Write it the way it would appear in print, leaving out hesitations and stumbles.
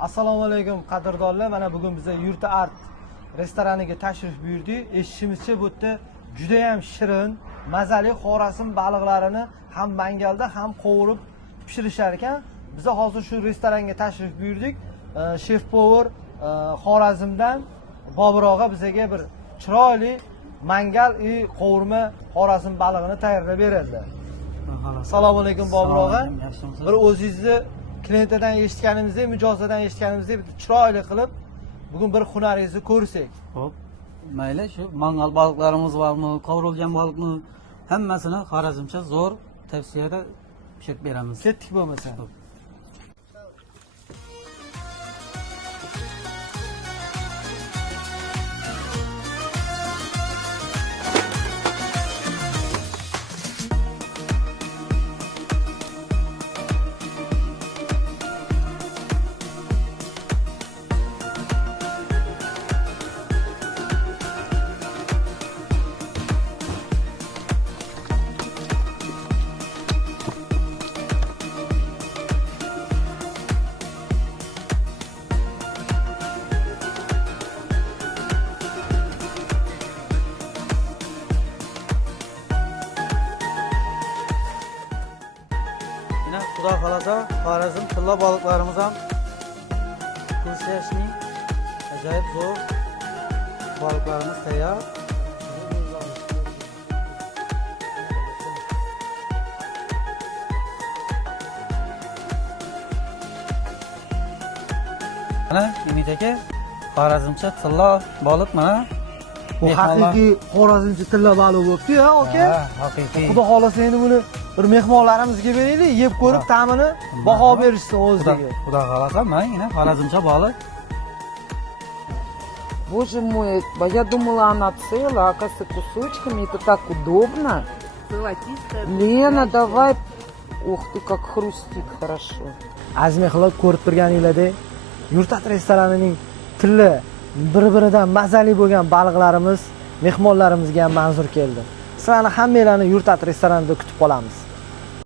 Assalomu alaykum qadrdonlar. Mana bugun biz Yurti Art restoraniga tashrif buyurdik. Eshitishimizcha bu yerda juda ham shirin, mazali Xorazm baliqlarini ham mangalda ham qovurib pishirishar ekan. Biz hozir shu restoranga tashrif buyurdik. Chef Power Xorazmdan Bobur og'a bizga bir chiroyli mangal qovurma Xorazm balig'ini tayyorlab beradilar. Assalomu alaykum Bobur og'a. Bir o'zingizni klientdan eshitganimizdek, mijozdan eshitganimizdek chiroyli qilib bugun bir hunaringizni ko'rsak. Xo'p. Mayli, shu mangal baliqlarimiz bormi, qovurilgan baliqmi, hammasini xorazmcha zo'r tavsiyada pishirib beramiz. Ketdik bo'lmasa. Xudo xolasa Xorazm tilla baliqlarimiz ham ko'rsatishning ajoyib zo'r baliqlarimiz tayyor. Mana Umid aka, Xorazmcha tilla baliq mana. Bu haqiqiy Xorazmcha tilla baliq bo'libdi-ya, aka. Ha, haqiqiy. Xudo xolasa endi buni bir mehmonlarimizga beraylik, yeb ko'rib ta'mini baho berishsin o'ziga. Xudo xolasa mana Xorazmcha baliq. Боже мой, я думала, она целая, а оказывается кусочками, это так удобно. Золотистая. Лена, давай. Ух ты, как хрустит хорошо. Aziz mehmonlar, ko'rib turganinglardek, Yurt Art restoranining tilla bir-biridan mazali bo'lgan baliqlarimiz mehmonlarimizga ham manzur keldi. Sizlarni hammalarni Yurt Art restoranida kutib qolamiz.